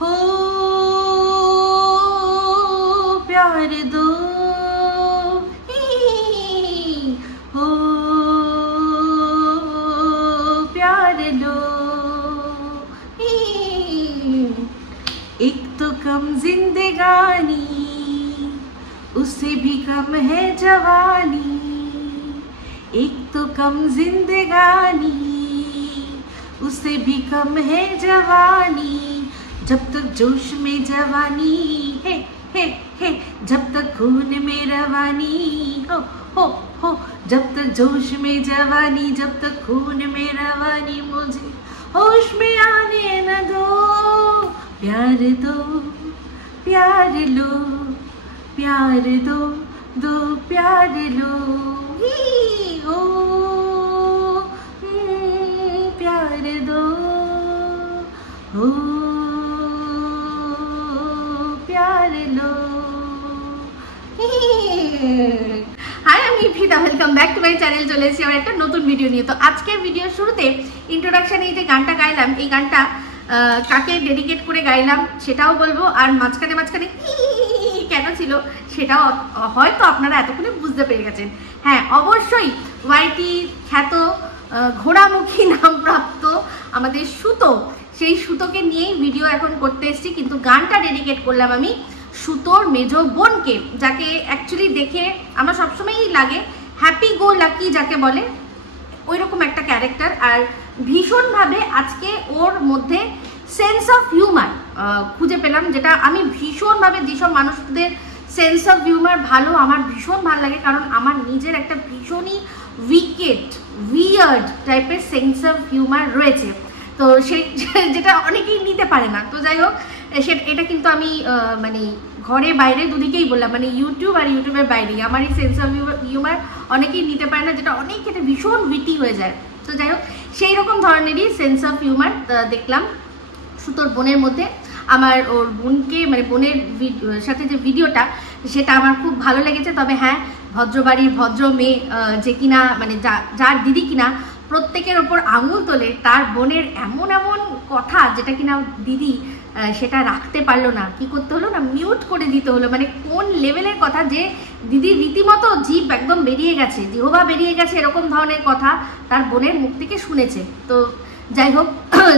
हो प्यार दो, हो प्यार लो। एक तो कम जिंदगानी, उससे भी कम है जवानी। एक तो कम जिंदगानी, उससे भी कम है जवानी। जब तक जोश में जवानी है, हे जब तक खून में रवानी हो, जब तक जोश में जवानी, जब तक खून में रवानी। मुझे होश में आने न दो, प्यार दो, प्यार लो, प्यार दो, दो प्यार लो। हो प्यार दो, हो प्यार लो। हाय, আমি Ifita, welcome back to my channel. চলে এসেছি আমার একটা নতুন ভিডিও নিয়ে। তো আজকের ভিডিওর শুরুতে ইন্ট্রোডাকশনে এই যে গানটা গাইলাম, এই গানটা কাকে ডেডিকেট করে গাইলাম সেটাও বলবো, আর মাঝখানে মাঝখানে কেন ছিল সেটাও হয়তো আপনারা এতক্ষণে বুঝতে পেরে গেছেন। হ্যাঁ, অবশ্যই ওয়াইটি খ্যাত ঘোড়ামুখী নামপ্রাপ্ত আমাদের সুতো, সেই সুতোকে নিয়েই ভিডিও এখন করতে এসেছি। কিন্তু গানটা ডেডিকেট করলাম আমি সুতোর মেজ বোনকে, যাকে অ্যাকচুয়ালি দেখে আমার সবসময়ই লাগে হ্যাপি গো লাকি যাকে বলে, ওই রকম একটা ক্যারেক্টার। আর ভীষণভাবে আজকে ওর মধ্যে সেন্স অফ হিউমার খুঁজে পেলাম, যেটা আমি ভীষণভাবে, যেসব মানুষদের সেন্স অফ হিউমার ভালো, আমার ভীষণ ভালো লাগে। কারণ আমার নিজের একটা ভীষণই উইয়ার্ড টাইপের সেন্স অফ হিউমার রয়েছে, তো সেই যেটা অনেকেই নিতে পারে না। তো যাই হোক, এটা কিন্তু আমি মানে ঘরে বাইরে দুদিকেই বললাম, মানে ইউটিউব আর ইউটিউবের বাইরে আমার এই সেন্স অফ হিউমার অনেকেই নিতে পারে না, যেটা অনেক ক্ষেত্রে ভীষণ উইটি হয়ে যায়। তো যাই হোক, সেই রকম ধরনেরই সেন্স অফ হিউমার দেখলাম সুতোর বোনের মধ্যে। আমার ওর বোনকে, মানে বোনের সাথে যে ভিডিওটা, সেটা আমার খুব ভালো লেগেছে। তবে হ্যাঁ, ভদ্রবাড়ির ভদ্র মেয়ে যে কিনা, মানে যার দিদি কিনা প্রত্যেকের ওপর আঙুল তোলে, তার বোনের এমন এমন কথা যেটা কিনা দিদি সেটা রাখতে পারলো না, কি করতে হলো না, মিউট করে দিতে হলো। মানে কোন লেভেলের কথা যে দিদির রীতিমতো জিভ একদম বেরিয়ে গেছে, জিহবা বেরিয়ে গেছে, এরকম ধরনের কথা তার বোনের মুখ থেকে শুনেছে। তো যাই হোক,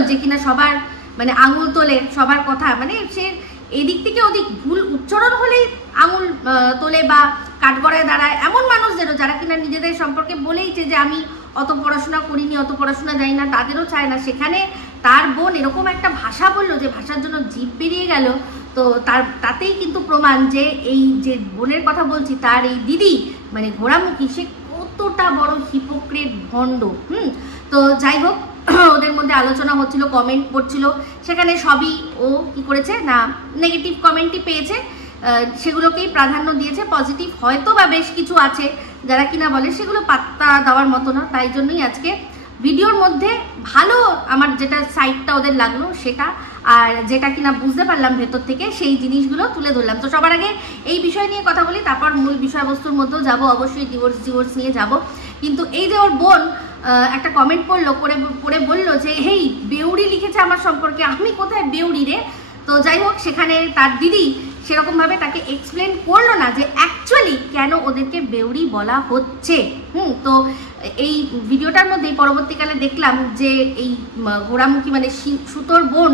যে কিনা সবার মানে আঙুল তোলে, সবার কথা, মানে সে এদিক থেকে ওদিক ভুল উচ্চারণ হলেই আঙুল তোলে বা কাঠগড়ায় দাঁড়ায়, এমন মানুষদেরও যারা কিনা নিজেদের সম্পর্কে বলেইছে যে আমি অত পড়াশোনা করিনি, অত পড়াশোনা জানি না, তাদেরও চায় না। সেখানে তার বোন এরকম একটা ভাষা বললো যে ভাষার জন্য জিভ বেরিয়ে গেল। তো তাতেই কিন্তু প্রমাণ যে এই যে বোনের কথা বলছি, তার এই দিদি মানে ঘোড়ামুখী, সে কতটা বড় হিপোক্রেট ভণ্ড। তো যাই হোক, ওদের মধ্যে আলোচনা হচ্ছিল, কমেন্ট পড়ছিল, সেখানে সবই ও কি করেছে না, নেগেটিভ কমেন্টই পেয়েছে, সেগুলোকেই প্রাধান্য দিয়েছে। পজিটিভ হয়তো বা বেশ কিছু আছে যারা কিনা বলে সেগুলো পাত্তা দেওয়ার মতো না। তাই জন্যই আজকে ভিডিওর মধ্যে ভালো আমার যেটা সাইডটা ওদের লাগলো সেটা, আর যেটা কিনা বুঝতে পারলাম ভেতর থেকে, সেই জিনিসগুলো তুলে ধরলাম। তো সবার আগে এই বিষয় নিয়ে কথা বলি, তারপর মূল বিষয়বস্তুর মধ্যেও যাব, অবশ্যই ডিভোর্স নিয়ে যাব। কিন্তু এই যে ওর বোন একটা কমেন্ট পড়ে বললো যে হেই বেউড়ি লিখেছে আমার সম্পর্কে, আমি কোথায় বেউড়ি রে। তো যাই হোক, সেখানে তার দিদি সেরকমভাবে তাকে এক্সপ্লেন করলো না যে অ্যাকচুয়ালি কেন ওদেরকে বেউড়ি বলা হচ্ছে। তো এই ভিডিওটার মধ্যেই পরবর্তীকালে দেখলাম যে এই ঘোড়ামুখী মানে সুতোর বোন,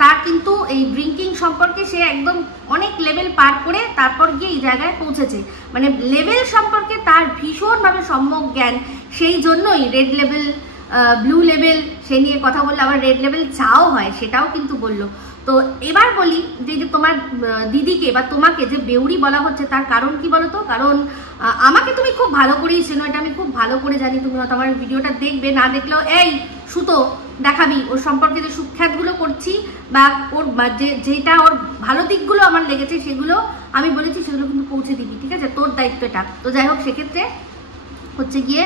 তার কিন্তু এই ড্রিঙ্কিং সম্পর্কে সে একদম অনেক লেভেল পার করে তারপর গিয়ে এই জায়গায় পৌঁছেছে। মানে লেভেল সম্পর্কে তার ভীষণভাবে সম্যক জ্ঞান, সেই জন্যই রেড লেভেল, ব্লু লেভেল সে নিয়ে কথা বললো, আবার রেড লেভেল চাও হয় সেটাও কিন্তু বললো। তো এবার বলি যে তোমার দিদিকে বা তোমাকে যে বেউড়ি বলা হচ্ছে, তার কারণ কি বলো তো? কারণ আমাকে তুমি খুব ভালো করেই চেনো, এটা আমি খুব ভালো করে জানি। তুমি হয়তো আমার ভিডিওটা দেখবে, না দেখলেও এই সুতো দেখাবি ওর সম্পর্কে যে সুখ্যাতগুলো করছি, বা ওর যেটা ওর ভালো দিকগুলো আমার লেগেছে সেগুলো আমি বলেছি, সেগুলো কিন্তু পৌঁছে দিবি, ঠিক আছে? তোর দায়িত্ব এটা। তো যাই হোক, সেক্ষেত্রে হচ্ছে গিয়ে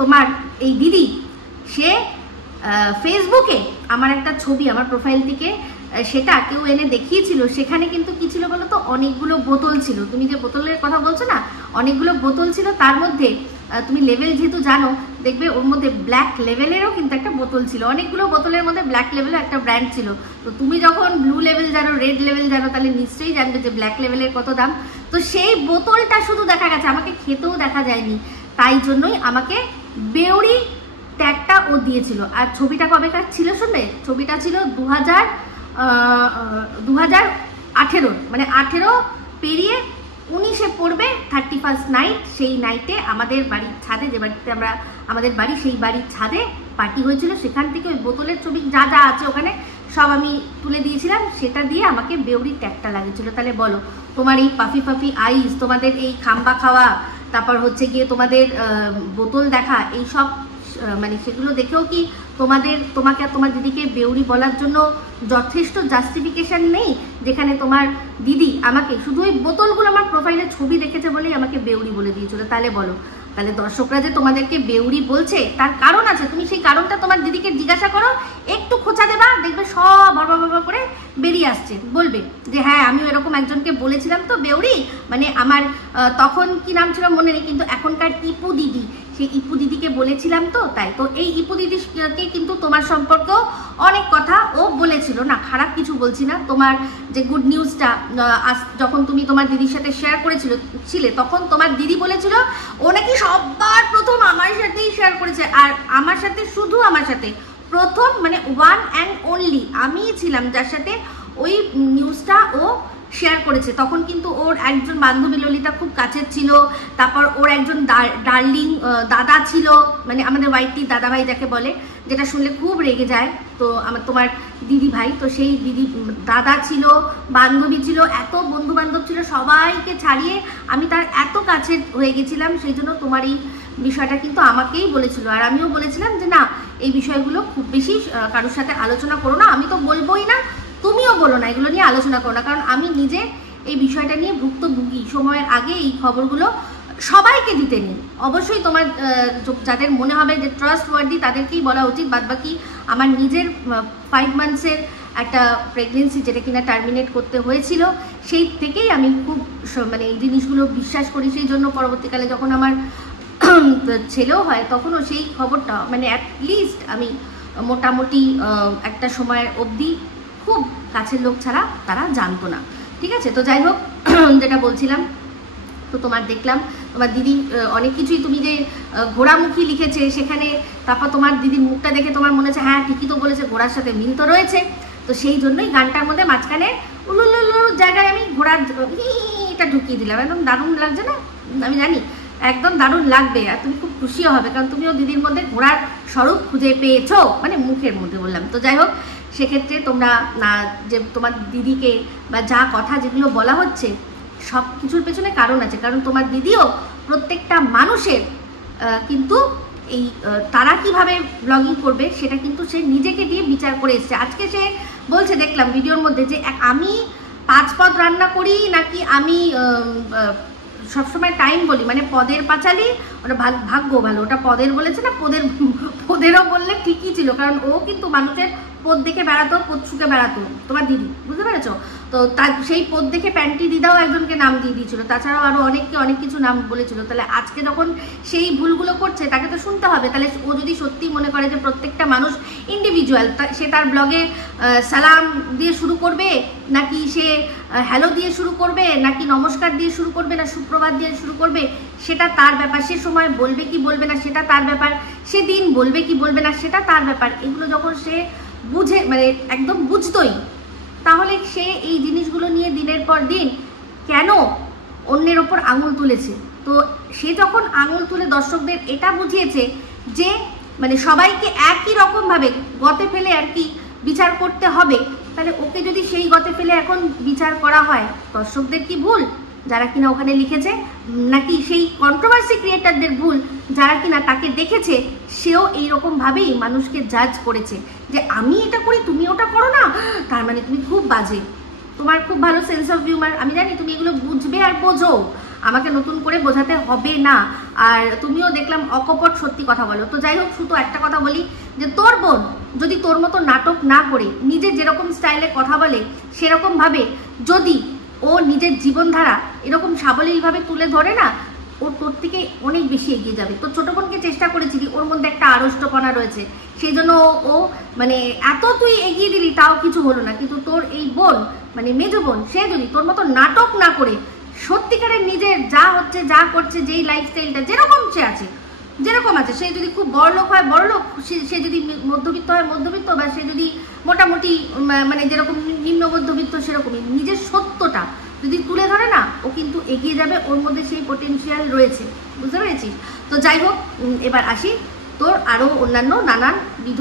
তোমার এই দিদি সে ফেসবুকে আমার একটা ছবি, আমার প্রোফাইল থেকে সেটা কেউ এনে দেখিয়েছিল। সেখানে কিন্তু কি ছিল বলো তো, অনেকগুলো বোতল ছিল। তুমি যে বোতলের কথা বলছো না, অনেকগুলো বোতল ছিল, তার মধ্যে তুমি লেভেল যেহেতু জানো, দেখবে ওর মধ্যে ব্ল্যাক লেভেলেরও কিন্তু একটা বোতল ছিল, অনেকগুলো বোতলের মধ্যে ব্ল্যাক লেভেলও একটা ব্র্যান্ড ছিল। তো তুমি যখন ব্লু লেভেল জানো, রেড লেভেল জানো, তাহলে নিশ্চয়ই জানবে যে ব্ল্যাক লেভেলের কত দাম। তো সেই বোতলটা শুধু দেখা গেছে, আমাকে খেতেও দেখা যায়নি, তাই জন্যই আমাকে বেউরি ট্যাগটা ও দিয়েছিল। আর ছবিটা কবেকার ছিল শুনবে, ছবিটা ছিল 2018, মানে 18 পেরিয়ে 19-এ পড়বে 31st নাইট। সেই নাইটে আমাদের বাড়ির ছাদে, যে বাড়িতে আমাদের বাড়ি, সেই বাড়ির ছাদে পার্টি হয়েছিল। সেখান থেকে ওই বোতলের ছবি যা যা আছে ওখানে সব আমি তুলে দিয়েছিলাম, সেটা দিয়ে আমাকে বেউরি ট্যাগটা লাগিয়েছিল। তাহলে বলো, তোমার এই পাফি পাফি আইস, তোমাদের এই খাম্বা খাওয়া, তারপর হচ্ছে গিয়ে তোমাদের বোতল দেখা, এই সব মানে সেগুলো দেখেও কি তোমাকে আর তোমার দিদিকে বেউরি বলার জন্য যথেষ্ট জাস্টিফিকেশন নেই? যেখানে তোমার দিদি আমাকে শুধু ওই বোতলগুলো আমার প্রোফাইলে ছবি দেখেছে বলেই আমাকে বেউরি বলে দিয়েছিল। তাহলে বলো, তাহলে দর্শকরা যে তোমাদেরকে বেউরি বলছে তার কারণ আছে। তুমি সেই কারণটা তোমার দিদিকে জিজ্ঞাসা করো, একটু খোঁচা দেবা, দেখবে সব ভরভর করে বেরিয়ে আসছে। বলবে যে হ্যাঁ, আমিও এরকম একজনকে বলেছিলাম তো বেউরি, মানে আমার তখন কি নাম ছিল মনে নেই, কিন্তু এখনকার ইপু দিদি, সেই ইপু দিদিকে বলেছিলাম তো, তাই তো এই ইপু দিদিকে কিন্তু তোমার সম্পর্কেও অনেক কথা ও বলেছিল না, খারাপ কিছু বলছি না। তোমার যে গুড নিউজটা যখন তুমি তোমার দিদির সাথে শেয়ার করেছিলে, তখন তোমার দিদি বলেছিল ও নাকি সবার প্রথম আমার সাথেই শেয়ার করেছে, আর আমার সাথে, শুধু আমার সাথে প্রথম, মানে ওয়ান অ্যান্ড অনলি আমিই ছিলাম যার সাথে ওই নিউজটা ও শেয়ার করেছে। তখন কিন্তু ওর একজন বান্ধবী ললিতা খুব কাছের ছিল, তারপর ওর একজন ডার্লিং দাদা ছিল, মানে আমাদের ওয়াইটি দাদা ভাই যাকে বলে, যেটা শুনলে খুব রেগে যায়, তো তোমার দিদি ভাই, তো সেই দিদি দাদা ছিল, বান্ধবী ছিল, এত বন্ধু বান্ধব ছিল, সবাইকে ছাড়িয়ে আমি তার এত কাছে হয়ে গেছিলাম। সেই জন্য তোমার এই বিষয়টা কিন্তু আমাকেই বলেছিল, আর আমিও বলেছিলাম যে না, এই বিষয়গুলো খুব বেশি কারোর সাথে আলোচনা করো না। আমি তো বলবোই না, তুমিও বলো না, এগুলো নিয়ে আলোচনা করো না, কারণ আমি নিজে এই বিষয়টা নিয়ে ভুক্তভোগী। সময়ের আগে এই খবরগুলো সবাইকে দিতে নিই। অবশ্যই তোমার যাদের মনে হবে যে ট্রাস্ট ওয়ার্দি তাদেরকেই বলা উচিত, বাদবাকি আমার নিজের 5 মান্থসের একটা প্রেগনেন্সি, যেটা কিনা টার্মিনেট করতে হয়েছিল, সেই থেকেই আমি খুব মানে এই জিনিসগুলো বিশ্বাস করি। সেই জন্য পরবর্তীকালে যখন আমার ছেলেও হয়, তখনও সেই খবরটা মানে অ্যাটলিস্ট আমি মোটামুটি একটা সময়ের অবধি খুব কাছের লোক ছাড়া তারা জানতো না। ঠিক আছে, তো যাই হোক, যেটা বলছিলাম, তো তোমার দেখলাম তোমার দিদি অনেক কিছুই, তুমি যে ঘোড়ামুখী লিখেছে সেখানে, তারপর তোমার দিদির মুখটা দেখে তোমার মনে হচ্ছে হ্যাঁ ঠিকই তো বলেছে, ঘোড়ার সাথে মিল তো রয়েছে। তো সেই জন্যই গানটার মধ্যে মাঝখানে উলুলুলু জায়গায় আমি ঘোড়ার এটা ঢুকিয়ে দিলাম। একদম দারুণ লাগছে না? আমি জানি একদম দারুণ লাগবে, আর তুমি খুব খুশিও হবে, কারণ তুমিও দিদির মধ্যে ঘোড়ার স্বরূপ খুঁজে পেয়েছো, মানে মুখের মধ্যে বললাম। তো যাই হোক, সেক্ষেত্রে তোমরা না, যে তোমার দিদিকে বা যা কথা যেগুলো বলা হচ্ছে, সব কিছুর পেছনে কারণ আছে। কারণ তোমার দিদিও প্রত্যেকটা মানুষের কিন্তু এই তারা কিভাবে ব্লগিং করবে সেটা কিন্তু সে নিজেকে দিয়ে বিচার করে এসছে। আজকে সে বলছে, দেখলাম ভিডিওর মধ্যে, যে আমি 5 পদ রান্না করি নাকি আমি সবসময় টাইম বলি, মানে পদের পাঁচালি, ওটা ভাগ্য ভালো, ওটা পদের বলেছে না, পদেরও বললে ঠিকই ছিল, কারণ ও কিন্তু মানুষের পদ দেখে বেড়াতো, পদ শুকে বেড়াতো তোমার দিদি, বুঝতে পেরেছো? তো তার সেই পদ দেখে প্যান্টি দিদাও একজনকে নাম দিয়ে দিয়েছিল, তাছাড়াও আরও অনেককে অনেক কিছু নাম বলেছিল। তাহলে আজকে যখন সেই ভুলগুলো করছে, তাকে তো শুনতে হবে। তাহলে ও যদি সত্যি মনে করে যে প্রত্যেকটা মানুষ ইন্ডিভিজুয়াল, সে তার ব্লগে সালাম দিয়ে শুরু করবে, নাকি সে হ্যালো দিয়ে শুরু করবে, নাকি নমস্কার দিয়ে শুরু করবে, না সুপ্রভাত দিয়ে শুরু করবে, সেটা তার ব্যাপার। সে সময় বলবে কি বলবে না সেটা তার ব্যাপার, সে দিন বলবে কি বলবে না সেটা তার ব্যাপার। এগুলো যখন সে বুঝে, মানে একদম বুঝতোই, তাহলে সে এই জিনিসগুলো নিয়ে দিনের পর দিন কেন অন্যের ওপর আঙুল তুলেছে? তো সে যখন আঙুল তুলে দর্শকদের এটা বুঝিয়েছে যে মানে সবাইকে একই রকমভাবে গতে ফেলে আর কি বিচার করতে হবে, তাহলে ওকে যদি সেই গতে ফেলে এখন বিচার করা হয়, দর্শকদের কি ভুল যারা কিনা ওখানে লিখেছে, নাকি সেই কন্ট্রোভার্সি ক্রিয়েটারদের ভুল যারা কিনা তাকে দেখেছে সেও এইরকমভাবেই মানুষকে জাজ করেছে যে আমি এটা করি তুমি ওটা করো না, তার মানে তুমি খুব বাজে, তোমার খুব ভালো সেন্স অফ হিউমার, আমি জানি তুমি এগুলো বুঝবে আর বোঝো, আমাকে নতুন করে বোঝাতে হবে না। আর তুমিও দেখলাম অকপট সত্যি কথা বলো। তো যাই হোক, শুধু একটা কথা বলি, যে তোর বোন যদি তোর মতো নাটক না করে নিজে যেরকম স্টাইলে কথা বলে সেরকমভাবে যদি ও নিজের জীবনধারা এরকম সাবলীলভাবে তুলে ধরে না, ও ও তোর থেকে অনেক বেশি এগিয়ে যাবে। তোর ছোট বোনকে চেষ্টা করেছিলি, ওর মধ্যে একটা আড়ষ্টপনা রয়েছে, সেই জন্য ও মানে এত তুই এগিয়ে দিলি তাও কিছু হলো না। কিন্তু তোর এই বোন মানে মেজো বোন, সে যদি তোর মতো নাটক না করে সত্যিকারের নিজের যা হচ্ছে যা করছে, যেই লাইফস্টাইলটা যেরকম সে আছে, যেরকম আছে, সে যদি খুব বড়লোক হয় বড়লোক, সে যদি মধ্যবিত্ত হয় মধ্যবিত্ত, বা সে যদি মোটামুটি মানে যেরকম নিম্ন মধ্যবিত্ত সেরকমই নিজের সত্যটা যদি তুলে ধরে না, ও কিন্তু এগিয়ে যাবে, ওর মধ্যে সেই পোটেনশিয়াল রয়েছে, বুঝতে পেরেছিস? তো যাই হোক, এবার আসি তোর আরও অন্যান্য নানান বিধ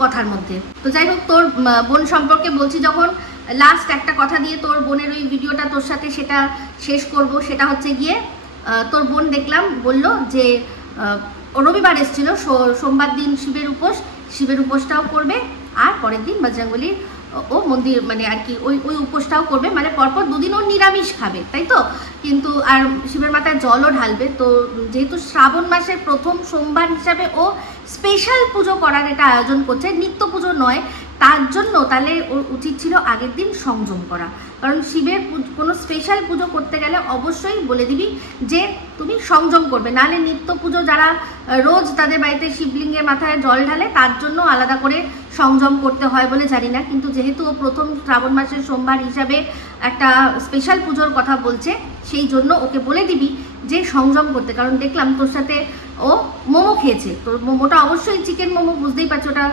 কথার মধ্যে। তো যাই হোক, তোর বোন সম্পর্কে বলছি যখন, লাস্ট একটা কথা দিয়ে তোর বোনের ওই ভিডিওটা তোর সাথে সেটা শেষ করব। সেটা হচ্ছে গিয়ে তোর বোন দেখলাম বলল যে রবিবার এসেছিল, সোমবার দিন শিবের উপোসটাও করবে, আর পরের দিন বজরংবলীর ও মন্দির মানে আর কি ওই উপোসটাও করবে, মানে পরপর দুদিন ও নিরামিষ খাবে, তাই তো? কিন্তু আর শিবের মাথায় জলও ঢালবে। তো যেহেতু শ্রাবণ মাসের প্রথম সোমবার হিসাবে ও স্পেশাল পুজো করার এটা আয়োজন করছে, নিত্য পুজো নয়, তার জন্য তাহলে ওর উচিত ছিল আগের দিন সংযম করা। কারণ শিবের কোনো স্পেশাল পুজো করতে গেলে অবশ্যই বলে দিবি যে তুমি সংযম করবে, নাহলে নিত্য পুজো যারা রোজ তাদের বাড়িতে শিবলিঙ্গের মাথায় জল ঢালে তার জন্য আলাদা করে সংযম করতে হয় বলে জানি না। কিন্তু যেহেতু ও প্রথম শ্রাবণ মাসের সোমবার হিসাবে একটা স্পেশাল পুজোর কথা বলছে, সেই জন্য ওকে বলে দিবি যে সংযম করতে। কারণ দেখলাম তোর সাথে ও মোমো খেয়েছে, তোর মোমোটা অবশ্যই চিকেন মোমো, বুঝতেই পারছো ওটা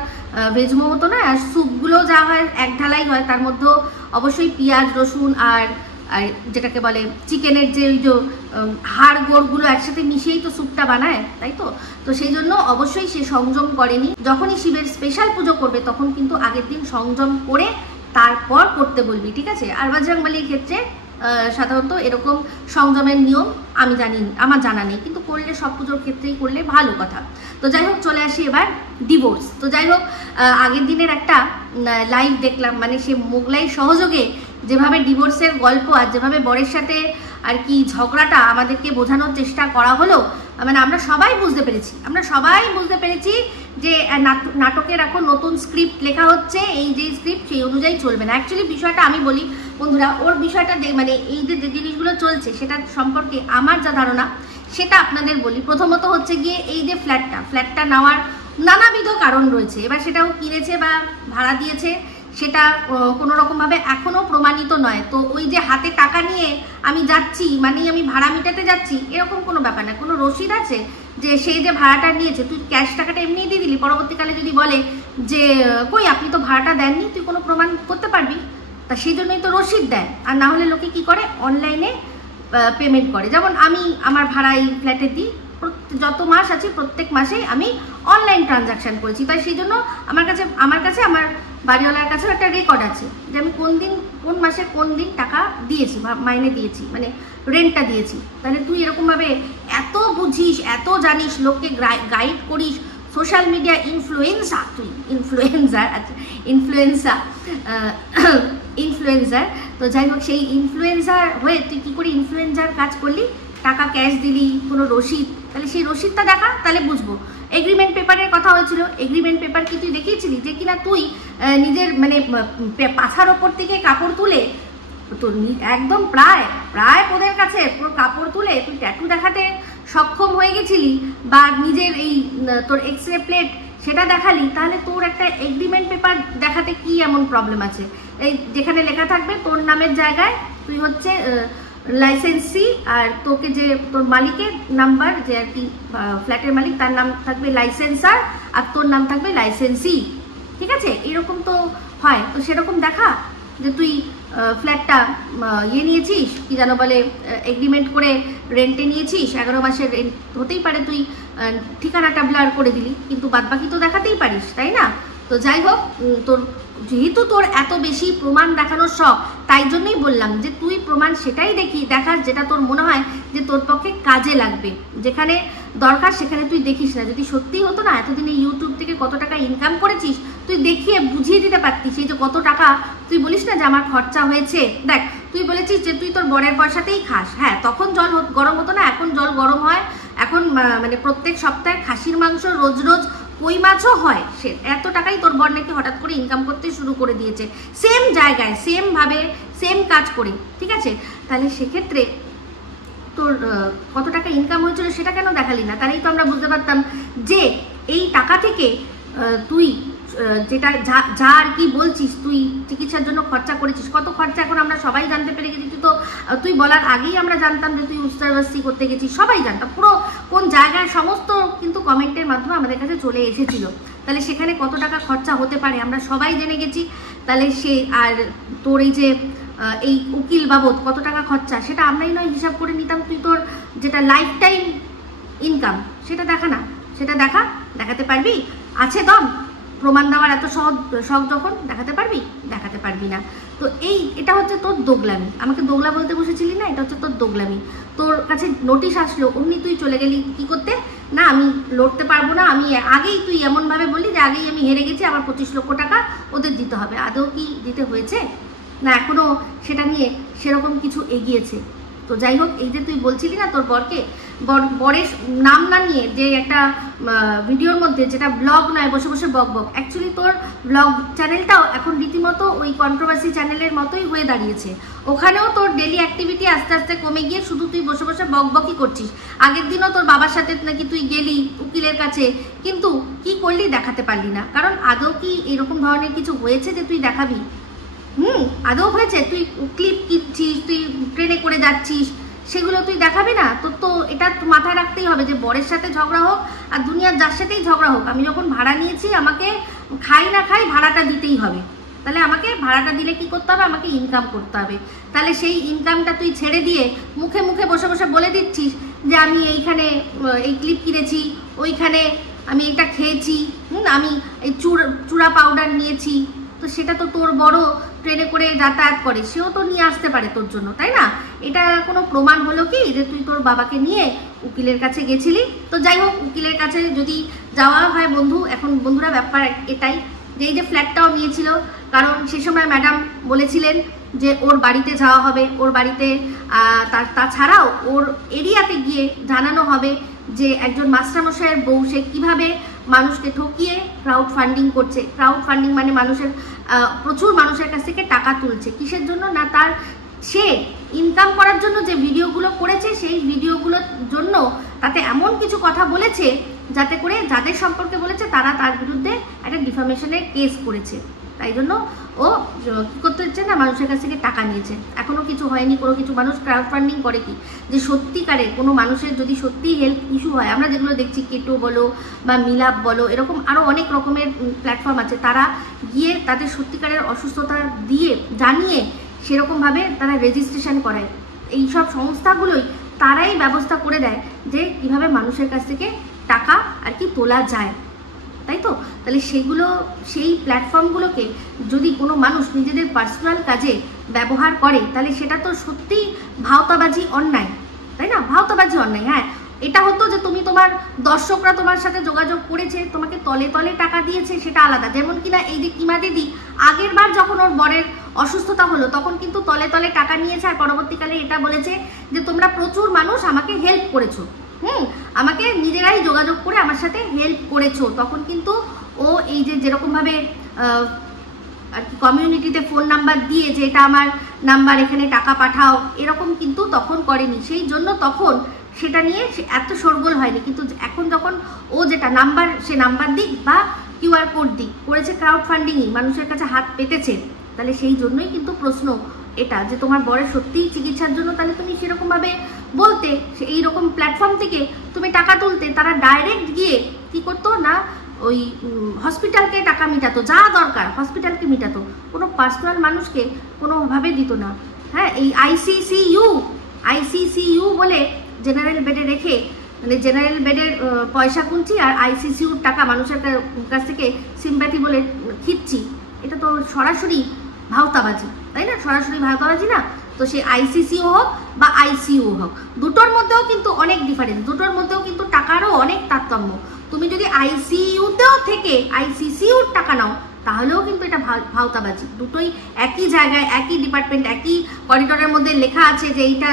ভেজ মোমো তো নয়। আর স্যুপগুলো যা হয় এক ঢালাই হয়, তার মধ্যেও অবশ্যই পেঁয়াজ রসুন আর যেটাকে বলে চিকেনের যে ওই যে হাড় গোড়গুলো একসাথে মিশিয়েই তো স্যুপটা বানায়, তাই তো? তো সেই জন্য অবশ্যই সে সংযম করেনি। যখনই শিবের স্পেশাল পুজো করবে তখন কিন্তু আগের দিন সংযম করে তারপর করতে বলবি, ঠিক আছে? আর বজরংবলীর ক্ষেত্রে সাধারণত এরকম সংযমের নিয়ম আমি জানি, আমার জানা নেই, কিন্তু করলে সব পুজোর ক্ষেত্রেই করলে ভালো কথা। তো যাই হোক, চলে আসি এবার ডিভোর্স। তো যাই হোক, আগের দিনের একটা লাইভ দেখলাম, মানে সে মোগলাই সহযোগে যেভাবে ডিভোর্সের গল্প আর যেভাবে বরের সাথে আর কি ঝগড়াটা আমাদেরকে বোঝানোর চেষ্টা করা হলো, মানে আমরা সবাই বুঝতে পেরেছি যে নাটকের এখন নতুন স্ক্রিপ্ট লেখা হচ্ছে, এই যে স্ক্রিপ্ট সেই অনুযায়ী চলবে না। অ্যাকচুয়ালি বিষয়টা আমি বলি বন্ধুরা, ওর বিষয়টা মানে এই যে জিনিসগুলো চলছে সেটা সম্পর্কে আমার যা ধারণা সেটা আপনাদের বলি। প্রথমত হচ্ছে গিয়ে এই যে ফ্ল্যাটটা নেওয়ার নানাবিধ কারণ রয়েছে। এবার সেটাও কিনেছে বা ভাড়া দিয়েছে, সেটা কোনো রকমভাবে এখনও প্রমাণিত নয়। তো ওই যে হাতে টাকা নিয়ে আমি যাচ্ছি মানেই আমি ভাড়া মেটাতে যাচ্ছি, এরকম কোনো ব্যাপার না। কোনো রসিদ আছে যে সেই যে ভাড়াটা নিয়েছে, তুই ক্যাশ টাকাটা এমনিই দিয়ে দিলি, পরবর্তীকালে যদি বলে যে কই আপনি তো ভাড়াটা দেননি, তুই কোনো প্রমাণ করতে পারবি? তা সেই জন্যই তো রসিদ দেয়। আর না হলে লোকে কি করে, অনলাইনে পেমেন্ট করে। যেমন আমি আমার ভাড়া এই ফ্ল্যাটে দিই, যত মাস আছে প্রত্যেক মাসেই আমি অনলাইন ট্রানজাকশান করেছি। তাই সেই জন্য আমার কাছে আমার বাড়িওয়ালার কাছেও একটা রেকর্ড আছে যে আমি কোন মাসে কোন দিন টাকা দিয়েছি, মাইনে দিয়েছি, মানে রেন্টটা দিয়েছি। তাহলে তুই এরকমভাবে এত বুঝিস, এত জানিস, লোককে গাইড করিস, সোশ্যাল মিডিয়া ইনফ্লুয়েন্সার, তুই ইনফ্লুয়েন্সার। তো যাই হোক, সেই ইনফ্লুয়েন্সার হয়ে তুই কী করে ইনফ্লুয়েন্সার কাজ করলি? টাকা ক্যাশ দিলি, কোনো রসিদ, তাহলে সেই রসিদটা দেখা, তাহলে বুঝবো। এগ্রিমেন্ট পেপারের কথা হয়েছিল, এগ্রিমেন্ট পেপার কি তুই দেখিয়েছিলি যে কিনা তুই নিজের মানে পাছার ওপর থেকে কাপড় তুলে, তোর একদম প্রায় পোদের কাছে পুরো কাপড় তুলে তুই ট্যাটু দেখাতে সক্ষম হয়ে গেছিলি, বা নিজের এই তোর এক্সরে প্লেট সেটা দেখালি? তাহলে তোর একটা এগ্রিমেন্ট পেপার দেখাতে কি এমন প্রবলেম আছে? এই যেখানে লেখা থাকবে তোর নামের জায়গায় তুই হচ্ছে লাইসেন্সি, আর তোকে যে তোর মালিকের নাম্বার, যে আর কি ফ্ল্যাটের মালিক, তার নাম থাকবে লাইসেন্সার, আর তোর নাম থাকবে লাইসেন্সি, ঠিক আছে? এরকম তো হয়। তো সেরকম দেখা যে তুই ফ্ল্যাটটা নিয়েছিস, কি যেন বলে, এগ্রিমেন্ট করে রেন্টে নিয়েছিস, 11 মাসের রেন্ট হতেই পারে, তুই ঠিকানাটা ব্লার করে দিলি, কিন্তু বাদবাকি তো দেখাতেই পারিস, তাই না? তো যাই হোক, যেহেতু তোর এত বেশি প্রমাণ দেখানোর শখ, তাই জন্যই বললাম যে তুই প্রমাণ সেটাই দেখাস যেটা তোর মনে হয় যে তোর পক্ষে কাজে লাগবে। যেখানে দরকার সেখানে তুই দেখিস না। যদি সত্যিই হতো না, এতদিনে ইউটিউব থেকে কত টাকা ইনকাম করেছিস তুই দেখিয়ে বুঝিয়ে দিতে পারতিস। এই যে কত টাকা তুই বলিস না যে আমার খরচা হয়েছে, দেখ তুই বলেছিস যে তুই তোর বরের পয়সাতেই খাস। হ্যাঁ, তখন জল গরম হতো না, এখন জল গরম হয়। এখন মানে প্রত্যেক সপ্তাহে খাসির মাংস, রোজ কই মাছও হয়। সে এত টাকাই তোর বর নাকি হঠাৎ করে ইনকাম করতে শুরু করে দিয়েছে, সেম জায়গায়, সেম ভাবে, সেম কাজ করে, ঠিক আছে? তাহলে সেক্ষেত্রে তোর কত টাকা ইনকাম হয়েছিল সেটা কেন দেখালি না? তাহলেই তো আমরা বুঝতে পারতাম যে এই টাকা থেকে তুই যেটা যা আর কি বলছিস তুই চিকিৎসার জন্য খরচা করেছিস, কত খরচা এখন আমরা সবাই জানতে পেরে গেছি। তুই বলার আগেই আমরা জানতাম যে তুই উস্তাদবাসি করতে গেছিস, সবাই জানতাম, পুরো কোন জায়গায় সমস্ত কিন্তু কমেন্টের মাধ্যমে আমাদের কাছে চলে এসেছিল। তাহলে সেখানে কত টাকা খরচা হতে পারে আমরা সবাই জেনে গেছি। তাহলে সে আর তোর এই যে এই উকিল বাবদ কত টাকা খরচা সেটা আমরাই নয় হিসাব করে নিতাম। তুই তোর যেটা লাইফ টাইম ইনকাম সেটা দেখা না, সেটা দেখাতে পারবি? আছে দম প্রমাণ দেওয়ার এত শখ যখন দেখাতে পারবি না। তো এটা হচ্ছে তোর দোগলামি। আমাকে দোগলা বলতে বসেছিলি না, এটা হচ্ছে তোর দোগলামি। তোর কাছে নোটিশ আসলো অমনি তুই চলে গেলি কি করতে না, আমি লড়তে পারবো না, আমি আগেই তুই এমনভাবে বললি যে আগেই আমি হেরে গেছি, আমার 25 লক্ষ টাকা ওদের দিতে হবে। আদৌ কি দিতে হয়েছে না এখনো সেটা নিয়ে সেরকম কিছু এগিয়েছে? তো যাই হোক, এই যে তুই বলছিলি না তোর বরের নাম না নিয়ে যে একটা ভিডিওর মধ্যে, যেটা ব্লগ নয় বসে বসে বক, অ্যাকচুয়ালি তোর ব্লগ চ্যানেলটাও এখন রীতিমতো ওই কন্ট্রোভার্সি চ্যানেলের মতোই হয়ে দাঁড়িয়েছে। ওখানেও তোর ডেলি অ্যাক্টিভিটি আস্তে আস্তে কমে গিয়ে শুধু তুই বসে বসে বকবকই করছিস। আগের দিনও তোর বাবার সাথে নাকি তুই গেলি উকিলের কাছে, কিন্তু কি করলি দেখাতে পারলি না। কারণ আদৌ কি এরকম ধরনের কিছু হয়েছে যে তুই দেখাবি? আদৌ হয়েছে? তুই ক্লিপ কিনছিস, তুই ট্রেনে করে যাচ্ছিস, সেগুলো তুই দেখাবি না? তোর তো এটা মাথায় রাখতেই হবে যে বরের সাথে ঝগড়া হোক আর দুনিয়ার যার সাথেই ঝগড়া হোক, আমি যখন ভাড়া নিয়েছি আমাকে খাই না খাই ভাড়াটা দিতেই হবে। তাহলে আমাকে ভাড়াটা দিলে কি করতে হবে? আমাকে ইনকাম করতে হবে। তাহলে সেই ইনকামটা তুই ছেড়ে দিয়ে মুখে মুখে বসে বসে বলে দিচ্ছিস যে আমি এইখানে এই ক্লিপ কিনেছি, ওইখানে আমি এটা খেয়েছি, আমি এই চূড়া পাউডার নিয়েছি। তো সেটা তো তোর বড় ট্রেনে করে যাতায়াত করে, সেও তো নিয়ে আসতে পারে তোর জন্য, তাই না? এটা কোনো প্রমাণ হলো কি যে তুই তোর বাবাকে নিয়ে উকিলের কাছে গেছিলি? তো যাই হোক, উকিলের কাছে যদি যাওয়া হয় বন্ধু, এখন বন্ধুরা ব্যাপার এটাই যে এই যে ফ্ল্যাটটাও নিয়েছিল, কারণ সে সময় ম্যাডাম বলেছিলেন যে ওর বাড়িতে যাওয়া হবে, ওর বাড়িতে তাছাড়াও ওর এরিয়াতে গিয়ে জানানো হবে যে একজন মাস্টারমশাইয়ের বউ সে কীভাবে মানুষকে ঠকিয়ে ক্রাউড ফান্ডিং করছে। ক্রাউড ফান্ডিং মানে প্রচুর মানুষের কাছ থেকে টাকা তুলছে। কিসের জন্য না, সে ইনকাম করার জন্য যে ভিডিওগুলো করেছে, সেই ভিডিওগুলোর জন্য তাতে এমন কিছু কথা বলেছে যাতে করে যাদের সম্পর্কে বলেছে তারা তার বিরুদ্ধে একটা ডিফামেশনের কেস করেছে। তাই জন্য ও কী করতে হচ্ছে না, মানুষের কাছ থেকে টাকা নিয়েছে। এখনও কিছু হয়নি, কোনো কিছু মানুষ ক্রাউড ফান্ডিং করে কি যে সত্যিকারের কোনো মানুষের যদি সত্যিই হেল্প ইস্যু হয়, আমরা যেগুলো দেখছি কেটো বলো বা মিলাপ বলো, এরকম আরও অনেক রকমের প্ল্যাটফর্ম আছে, তারা গিয়ে তাদের সত্যিকারের অসুস্থতা দিয়ে জানিয়ে সেরকমভাবে তারা রেজিস্ট্রেশন করায়। এইসব সংস্থাগুলোই তারাই ব্যবস্থা করে দেয় যে কীভাবে মানুষের কাছ থেকে টাকা আর কি তোলা যায়, তাই তো? তাহলে সেই প্ল্যাটফর্মগুলোকে যদি কোনো মানুষ নিজেদের পার্সোনাল কাজে ব্যবহার করে, তাহলে সেটা তো সত্যিই ভাওতাবাজি অন্যায়, তাই না? ভাওতাবাজি অন্যায়। হ্যাঁ, এটা হতো যে তুমি তোমার দর্শকরা তোমার সাথে যোগাযোগ করেছে, তোমাকে তলে তলে টাকা দিয়েছে, সেটা আলাদা। যেমন কিনা এই যে কিমা দিদি আগের বার যখন ওর বরের অসুস্থতা হলো তখন কিন্তু তলে তলে টাকা নিয়েছে, আর পরবর্তীকালে এটা বলেছে যে তোমরা প্রচুর মানুষ আমাকে হেল্প করেছো, আমাকে নিজেরাই যোগাযোগ করে আমার সাথে হেল্প করেছো। তখন কিন্তু ও এই যে যেরকমভাবে আর কি কমিউনিটিতে ফোন নাম্বার দিয়ে যে এটা আমার নাম্বার, এখানে টাকা পাঠাও, এরকম কিন্তু তখন করেনি। সেই জন্য তখন সেটা নিয়ে এত শোরগোল হয়নি। কিন্তু এখন যখন ও যেটা নাম্বার, সে নাম্বার দিক বা কিউআর কোড দিক করেছে, ক্রাউড ফান্ডিংই মানুষের কাছে হাত পেতেছে, তাহলে সেই জন্যই কিন্তু প্রশ্ন এটা যে তোমার বরের সত্যিই চিকিৎসার জন্য, তাহলে তুমি সেরকমভাবে বলতে, এইরকম প্ল্যাটফর্ম থেকে তুমি টাকা তুলতে, তারা ডাইরেক্ট গিয়ে কি করতো না, ওই হসপিটালকে টাকা মেটাতো, যা দরকার হসপিটালকে মেটাতো, কোনো পার্সোনাল মানুষকে কোনোভাবে দিত না। হ্যাঁ, এই আইসিসিইউ বলে জেনারেল বেডে রেখে, মানে জেনারেল বেডের পয়সা গুনছি আর আইসিসিউর টাকা মানুষের কাছ থেকে সিম্প্যাথি বলে খিচ্ছি, এটা তো সরাসরি ভাওতাবাজি, তাই না? সরাসরি ভাওতাবাজি না? তো সে আইসিসিউ হোক বা আইসিইউ হোক, দুটোর মধ্যেও কিন্তু অনেক ডিফারেন্স, দুটোর মধ্যেও কিন্তু টাকারও অনেক তারতম্য। তুমি যদি আইসিইউতেও থেকে আইসিসিউর টাকা নাও তাহলেও কিন্তু এটা ভাওতাবাজি। দুটোই একই জায়গায়, একই ডিপার্টমেন্ট, একই করিডোরের মধ্যে লেখা আছে যে এইটা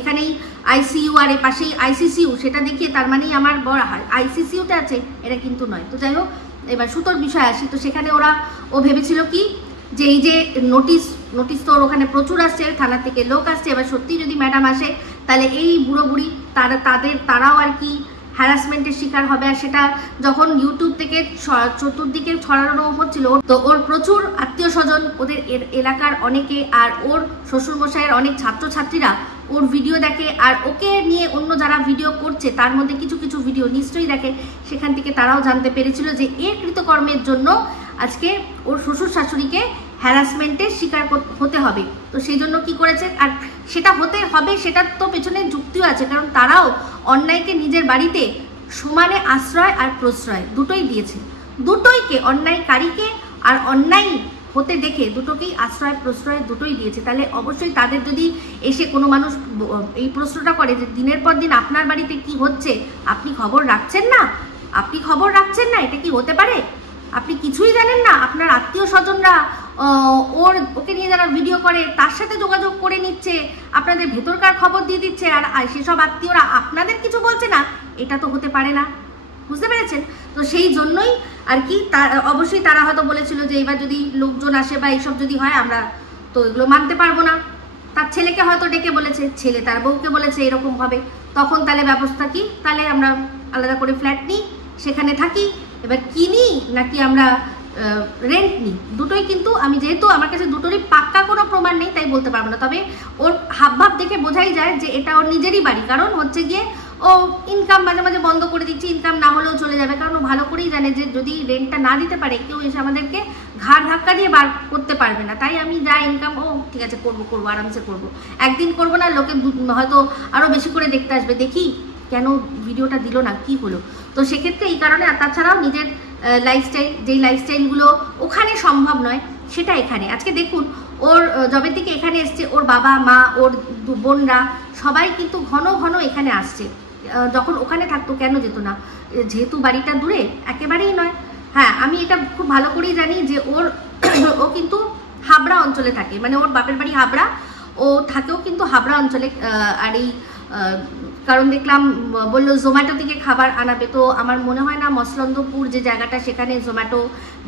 এখানেই আইসিইউ আর এর পাশেই আইসিসিউ, সেটা দেখিয়ে তার মানেই আমার বড় আইসিসিউতে আছে, এটা কিন্তু নয়। তো যাই হোক, এবার সুতোর বিষয় আসি। তো সেখানে ও ভেবেছিল কি যে এই যে নোটিশ তো ওখানে প্রচুর আসছে, থানা থেকে লোক আসছে, এবার সত্যি যদি ম্যাডাম আসে তাহলে এই বুড়ো বুড়ি তারাও আর কি হ্যারাসমেন্টের শিকার হবে। আর সেটা যখন ইউটিউব থেকে চতুর্দিকে ছড়ানো হচ্ছিল, তো ওর প্রচুর আত্মীয় স্বজন, ওদের এলাকার অনেকে আর ওর শ্বশুরমশাইয়ের অনেক ছাত্রছাত্রীরা ওর ভিডিও দেখে, আর ওকে নিয়ে অন্য যারা ভিডিও করছে তার মধ্যে কিছু কিছু ভিডিও নিশ্চয়ই দেখে। সেখান থেকে তারাও জানতে পেরেছিল যে এর কৃতকর্মের জন্য আজকে ওর শ্বশুর শাশুড়িকে হ্যারাসমেন্টের শিকার হতে হবে। তো সেই জন্য কি করেছে, আর সেটা হতে হবে সেটার তো পেছনে যুক্তিও আছে, কারণ তারাও অন্যায়কে নিজের বাড়িতে সমানে আশ্রয় আর প্রশ্রয় দুটোই দিয়েছে। দুটোইকে, অন্যায়কারীকে আর অন্যায় হতে দেখে দুটোকেই আশ্রয় প্রশ্রয় দুটোই দিয়েছে। তাহলে অবশ্যই তাদের যদি এসে কোনো মানুষ এই প্রশ্নটা করে যে দিনের পর দিন আপনার বাড়িতে কি হচ্ছে আপনি খবর রাখছেন না, এটা কি হতে পারে? আপনি কিছুই জানেন না? আপনার আত্মীয় স্বজনরা ওকে নিয়ে যারা ভিডিও করে তার সাথে যোগাযোগ করে নিচ্ছে, আপনাদের ভেতরকার খবর দিয়ে দিচ্ছে, আর সেসব আত্মীয়রা আপনাদের কিছু বলছে না, এটা তো হতে পারে না। বুঝতে পেরেছেন? তো সেই জন্যই আর কি অবশ্যই তারা হয়তো বলেছিল যে এবার যদি লোকজন আসে বা এইসব যদি হয় আমরা তো এগুলো মানতে পারবো না। তার ছেলেকে হয়তো ডেকে বলেছে, ছেলে তার বউকে বলেছে এরকম হবে, তখন তাহলে ব্যবস্থা কি? তাহলে আমরা আলাদা করে ফ্ল্যাট নিই, সেখানে থাকি, এবার কিনি নাকি আমরা রেন্ট নিই, দুটোই কিন্তু আমি যেহেতু আমার কাছে দুটোরই পাক্কা কোনো প্রমাণ নেই তাই বলতে পারবো না। তবে ওর হাবভাব দেখে বোঝাই যায় যে এটা ওর নিজেরই বাড়ি, কারণ হচ্ছে গিয়ে ও ইনকাম মাঝে মাঝে বন্ধ করে দিচ্ছে, ইনকাম না হলেও চলে যাবে, কারণ ও ভালো করেই জানে যে যদি রেন্টটা না দিতে পারে কেউ এসে আমাদেরকে ঘাড় ধাক্কা দিয়ে বার করতে পারবে না। তাই আমি যা ইনকাম, ও ঠিক আছে করবো আরামসে করবো, একদিন করবো না, লোকে হয়তো আরও বেশি করে দেখতে আসবে, দেখি কেন ভিডিওটা দিল না, কি হলো। তো সেক্ষেত্রে এই কারণে, আর তাছাড়াও নিজের লাইফস্টাইল, যেই লাইফস্টাইলগুলো ওখানে সম্ভব নয় সেটা এখানে। আজকে দেখুন ওর যবে থেকে এখানে এসছে ওর বাবা মা ওর বোনরা সবাই কিন্তু ঘন ঘন এখানে আসছে। যখন ওখানে থাকতো কেন যেত না? যেহেতু বাড়িটা দূরে একেবারেই নয়। হ্যাঁ, আমি এটা খুব ভালো করেই জানি যে ও কিন্তু হাবড়া অঞ্চলে থাকে, মানে ওর বাপের বাড়ি হাবড়া, ও থাকেও কিন্তু হাবড়া অঞ্চলে। আর এই কারণ দেখলাম বললো জোম্যাটো থেকে খাবার আনাবে, তো আমার মনে হয় না মসলন্দপুর যে জায়গাটা সেখানে জোম্যাটো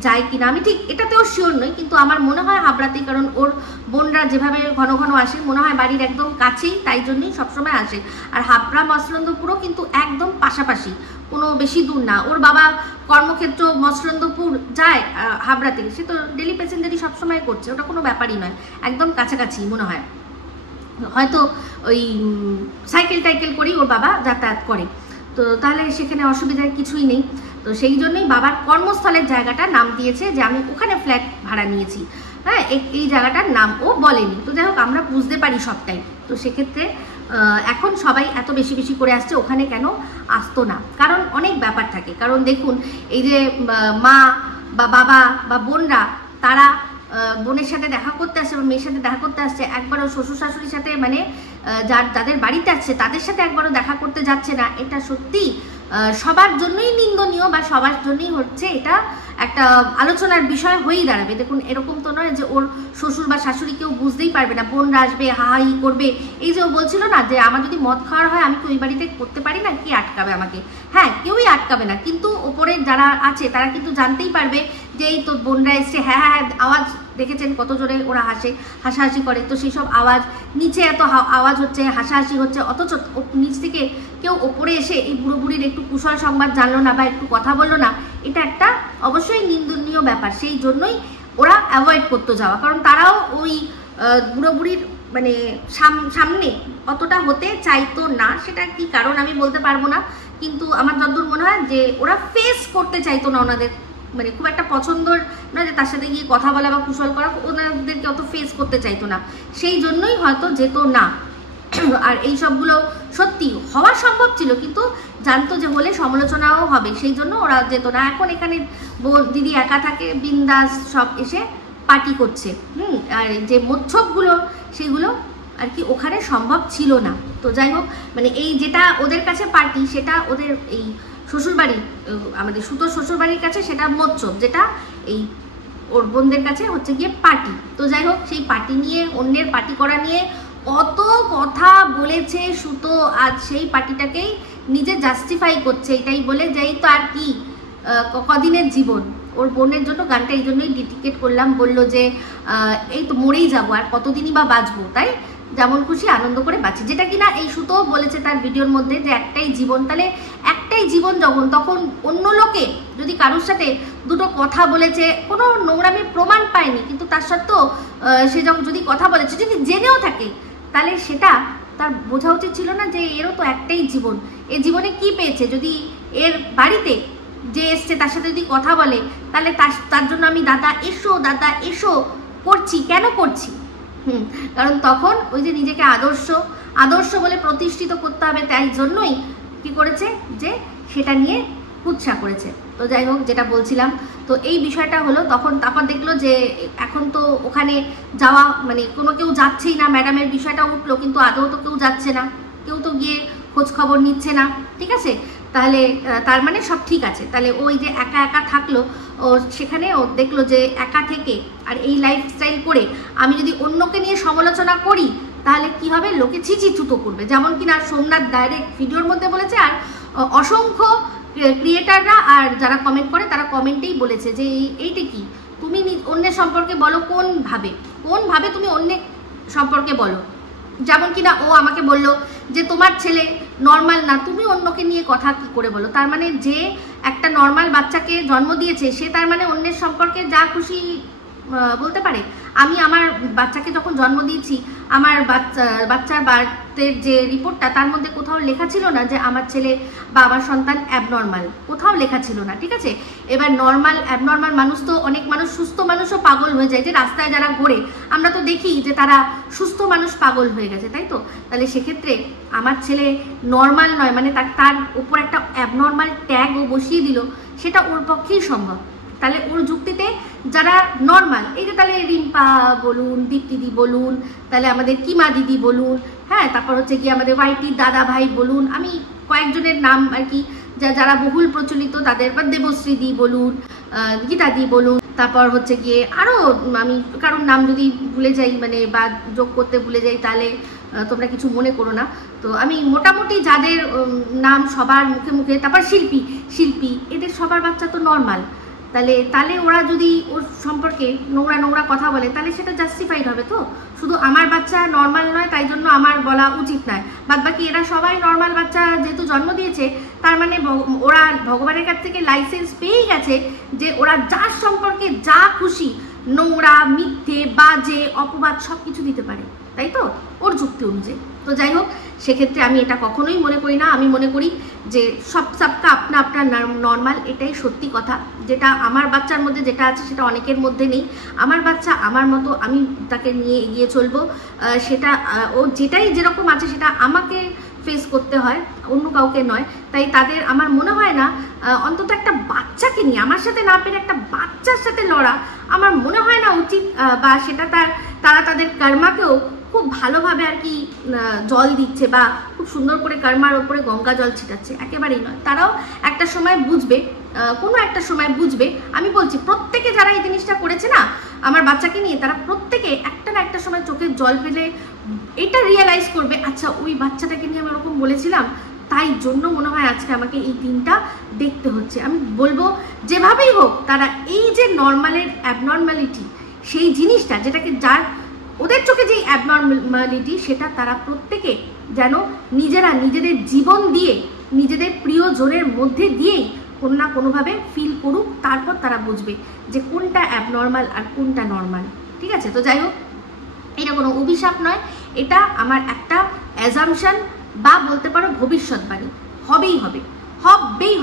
যায় কিনা, আমি ঠিক এটাতেও শিওর নই, কিন্তু আমার মনে হয় হাবড়াতেই, কারণ ওর বোনরা যেভাবে ঘন ঘন আসে মনে হয় বাড়ির একদম কাছেই, তাই জন্যই সবসময় আসে। আর হাবড়া মসলন্দপুরও কিন্তু একদম পাশাপাশি, কোনো বেশি দূর না। ওর বাবা কর্মক্ষেত্র মসলন্দপুর যায় হাবড়া থেকে, সে তো ডেলি প্যাসেঞ্জারই সবসময় করছে, ওটা কোনো ব্যাপারই নয়, একদম কাছাকাছি মনে হয়। হয়তো ওই সাইকেল টাইকেল করেই ওর বাবা যাতায়াত করে, তো তাহলে সেখানে অসুবিধার কিছুই নেই। তো সেই জন্যই বাবার কর্মস্থলের জায়গাটার নাম দিয়েছে যে আমি ওখানে ফ্ল্যাট ভাড়া নিয়েছি। হ্যাঁ, এই জায়গাটার নাম ও বলেনি। তো যাই হোক, আমরা বুঝতে পারি সবটাই। তো সেক্ষেত্রে এখন সবাই এত বেশি বেশি করে আসছে, ওখানে কেন আসতো না? কারণ অনেক ব্যাপার থাকে। কারণ দেখুন এই যে মা বা বাবা বা বোনরা, তারা বোনের সাথে দেখা করতে আসছে বা মেয়ের সাথে দেখা করতে আসছে, একবারও শ্বশুর শাশুড়ির সাথে মানে যাদের বাড়িতে আসছে তাদের সাথে একবারও দেখা করতে যাচ্ছে না। এটা সত্যি সবার জন্যই নিন্দনীয়, বা সবার জন্যই হচ্ছে এটা একটা আলোচনার বিষয় হয়েই দাঁড়াবে। দেখুন এরকম তো নয় যে ওর শ্বশুর বা শাশুড়ি কেউ বুঝতেই পারবে না, বোনরা আসবে হাহাই করবে। এই যে ও বলছিল না যে আমার যদি মদ খাওয়ার হয় আমি কি ওই বাড়িতে করতে পারি না, কি আটকাবে আমাকে? হ্যাঁ, কেউই আটকাবে না, কিন্তু ওপরে যারা আছে তারা কিন্তু জানতেই পারবে যে এই তো বোনরা এসছে, হ্যাঁ হ্যাঁ আওয়াজ দেখেছেন কত জোরে ওরা হাসাহাসি করে, তো সেই সব আওয়াজ, নিচে এত আওয়াজ হচ্ছে, হাসাহাসি হচ্ছে, অথচ নিচ থেকে কেউ ওপরে এসে এই বুড়ো বুড়ির একটু কুশল সংবাদ জানলো না বা একটু কথা বললো না, এটা একটা অবশ্যই নিন্দনীয় ব্যাপার। সেই জন্যই ওরা অ্যাভয়েড করতে যাওয়া, কারণ তারাও ওই বুড়ো বুড়ির মানে সামনে অতটা হতে চাইতো না। সেটা কি কারণ আমি বলতে পারবো না, কিন্তু আমার যতদূর মনে হয় যে ওরা ফেস করতে চাইতো না, ওনাদের মানে খুব একটা পছন্দর না যে তার সাথে গিয়ে কথা বলা বা কুশল করা, ওনাদেরকে অত ফেস করতে চাইতো না, সেই জন্যই হয়তো যেত না। আর এই সবগুলো সত্যি হওয়া সম্ভব ছিল, কিন্তু জানতো যে হলে সমালোচনাও হবে, সেই জন্য ওরা যেত না। এখন এখানে দিদি একা থাকে, বিন্দাস সব এসে পার্টি করছে। আর যে মোচ্ছবগুলো সেগুলো আর কি ওখানে সম্ভব ছিল না। তো যাই হোক, মানে এই যেটা ওদের কাছে পার্টি, সেটা ওদের এই শ্বশুরবাড়ি, আমাদের সুতোর শ্বশুরবাড়ির কাছে সেটা মোচ্ছব, যেটা এই ওর বোনদের কাছে হচ্ছে গিয়ে পার্টি। তো যাই হোক, সেই পার্টি নিয়ে, অন্যের পার্টি করা নিয়ে কত কথা বলেছে সুতো, আজ সেই পার্টিটাকেই নিজে জাস্টিফাই করছে, এটাই বলে যে এই তো আর কি কদিনের জীবন। ওর বোনের জন্য গানটা এই জন্যই ডেডিকেট করলাম, বললো যে এই তো মরেই যাবো, আর কতদিনই বা বাঁচবো, তাই যেমন খুশি আনন্দ করে বাঁচি, যেটা কিনা এই সুতো বলেছে তার ভিডিওর মধ্যে যে একটাই জীবন, তাহলে একটাই জীবন যখন, তখন অন্য লোকে যদি কারোর সাথে দুটো কথা বলেছে, কোনো নোংরামির প্রমাণ পায়নি, কিন্তু তার সত্ত্বেও সে যখন যদি কথা বলেছে, যদি জেনেও থাকে, তাহলে সেটা তার বোঝা উচিত ছিল না যে এরও তো একটাই জীবন, এ জীবনে কি পেয়েছে? যদি এর বাড়িতে যে এসছে তার সাথে যদি কথা বলে, তাহলে তার জন্য আমি দাদা এসো করছি, কেন করছি? কারণ তখন ওই যে নিজেকে আদর্শ বলে প্রতিষ্ঠিত করতে হবে, তাই জন্যই কি করেছে যে সেটা নিয়ে কুৎসা করেছে। তো যাই হোক, যেটা বলছিলাম, তো এই বিষয়টা হলো, তখন তারপর দেখলো যে এখন তো ওখানে যাওয়া মানে কোনো কেউ যাচ্ছেই না, ম্যাডামের বিষয়টা উঠলো, কিন্তু আদৌ তো কেউ যাচ্ছে না, কেউ তো গিয়ে খোঁজ খবর নিচ্ছে না, ঠিক আছে? তাহলে তার মানে সব ঠিক আছে। তাহলে ওই যে একা একা থাকলো, ও সেখানে ও দেখলো যে একা থেকে আর এই লাইফস্টাইল করে আমি যদি অন্যকে নিয়ে সমালোচনা করি, তাহলে কি হবে? লোকে ছিচি ছুতো করবে, যেমন কিনা সোমনাথ ডাইরেক্ট ভিডিওর মধ্যে বলেছে, আর অসংখ্য ক্রিয়েটাররা আর যারা কমেন্ট করে তারা কমেন্টেই বলেছে যে এইটা কি, তুমি অন্যের সম্পর্কে বলো, কোন ভাবে তুমি অন্যের সম্পর্কে বলো? যেমন কিনা ও আমাকে বলল যে তোমার ছেলে নর্মাল না, তুমি অন্যকে নিয়ে কথা কি করে বলো? তার মানে যে একটা নর্মাল বাচ্চাকে জন্ম দিয়েছে, সে তার মানে অন্যের সম্পর্কে যা খুশি বলতে পারে। আমি আমার বাচ্চাকে যখন জন্ম দিয়েছি, আমার বাচ্চার বার্থের যে রিপোর্টটা, তার মধ্যে কোথাও লেখা ছিল না যে আমার ছেলে বা আমার সন্তান অ্যাবনর্মাল, কোথাও লেখা ছিল না, ঠিক আছে? এবার নর্মাল অ্যাবনর্মাল মানুষ তো, অনেক মানুষ সুস্থ মানুষও পাগল হয়ে যায়, যে রাস্তায় যারা ঘোরে আমরা তো দেখি যে তারা সুস্থ মানুষ পাগল হয়ে গেছে, তাই তো? তাহলে সেক্ষেত্রে আমার ছেলে নর্মাল নয়, মানে তার উপর একটা অ্যাবনর্মাল ট্যাগ ও বসিয়ে দিল, সেটা ওর পক্ষেই সম্ভব। তাহলে ওর যুক্তিতে যারা নর্মাল, এই যে তাহলে রিম্পা বলুন, দীপ্তিদি বলুন, তাহলে আমাদের কিমা দিদি বলুন, হ্যাঁ, তারপর হচ্ছে কি আমাদের ওয়াইটি দাদা ভাই বলুন, আমি কয়েকজনের নাম আর কি যারা বহুল প্রচলিত তাদের, বা দেবশ্রীদি বলুন, গীতাদি বলুন, তারপর হচ্ছে গিয়ে আরও আমি কারোর নাম যদি ভুলে যাই মানে বা যোগ করতে ভুলে যাই, তাহলে তোমরা কিছু মনে করো না। তো আমি মোটামুটি যাদের নাম সবার মুখে মুখে, তারপর শিল্পী এদের সবার বাচ্চা তো নর্মাল, তাহলে ওরা যদি ওর সম্পর্কে নোংরা কথা বলে, তাহলে সেটা জাস্টিফাইড হবে। তো শুধু আমার বাচ্চা নর্মাল নয় তাই জন্য আমার বলা উচিত নয়, বাদবাকি এরা সবাই নর্মাল বাচ্চা যেহেতু জন্ম দিয়েছে, তার মানে ওরা ভগবানের কাছ থেকে লাইসেন্স পেয়েই গেছে যে ওরা যার সম্পর্কে যা খুশি নোংরা, মিথ্যে, বাজে, অপবাদ সব কিছু দিতে পারে, তাই তো? ওর যুক্তি অনুযায়ী। তো যাই হোক, সেক্ষেত্রে আমি এটা কখনোই মনে করি না। আমি মনে করি যে সবকা আপনার নর্মাল, এটাই সত্যি কথা। যেটা আমার বাচ্চার মধ্যে যেটা আছে সেটা অনেকের মধ্যে নেই। আমার বাচ্চা আমার মতো, আমি তাকে নিয়ে এগিয়ে চলবো, সেটা ও যেটাই যেরকম আছে সেটা আমাকে ফেস করতে হয়, অন্য কাউকে নয়। তাই তাদের আমার মনে হয় না, অন্তত একটা বাচ্চাকে নিয়ে আমার সাথে না পেরে একটা বাচ্চার সাথে লড়া আমার মনে হয় না উচিত, বা সেটা তারা তাদের কর্মাকেও খুব ভালোভাবে আর কি জল দিচ্ছে বা খুব সুন্দর করে কর্মার ওপরে গঙ্গা জল ছিটাচ্ছে, একেবারেই নয়। তারাও একটা সময় বুঝবে, কোনো একটা সময় বুঝবে। আমি বলছি প্রত্যেকে যারা এই জিনিসটা করেছে না আমার বাচ্চাকে নিয়ে, তারা প্রত্যেকে একটা না একটা সময় চোখের জল ফেলে এটা রিয়েলাইজ করবে, আচ্ছা ওই বাচ্চাটাকে নিয়ে আমি ওরকম বলেছিলাম, তাই জন্য মনে হয় আজকে আমাকে এই দিনটা দেখতে হচ্ছে। আমি বলবো যেভাবেই হোক তারা এই যে নর্মালের অ্যাবনর্মালিটি, সেই জিনিসটা যেটাকে যার ওদের চোখে যেই অ্যাবনর্মালিটি, সেটা তারা প্রত্যেকে যেন নিজেদের জীবন দিয়ে, নিজেদের প্রিয়জনের মধ্যে দিয়েই কোনো না কোনোভাবে ফিল করুক, তারপর তারা বুঝবে যে কোনটা অ্যাবনর্মাল আর কোনটা নর্মাল, ঠিক আছে? তো যাই হোক, এটা কোনো অভিশাপ নয়, এটা আমার একটা অ্যাজাম্পশন বা বলতে পারো ভবিষ্যৎবাণী। হবেই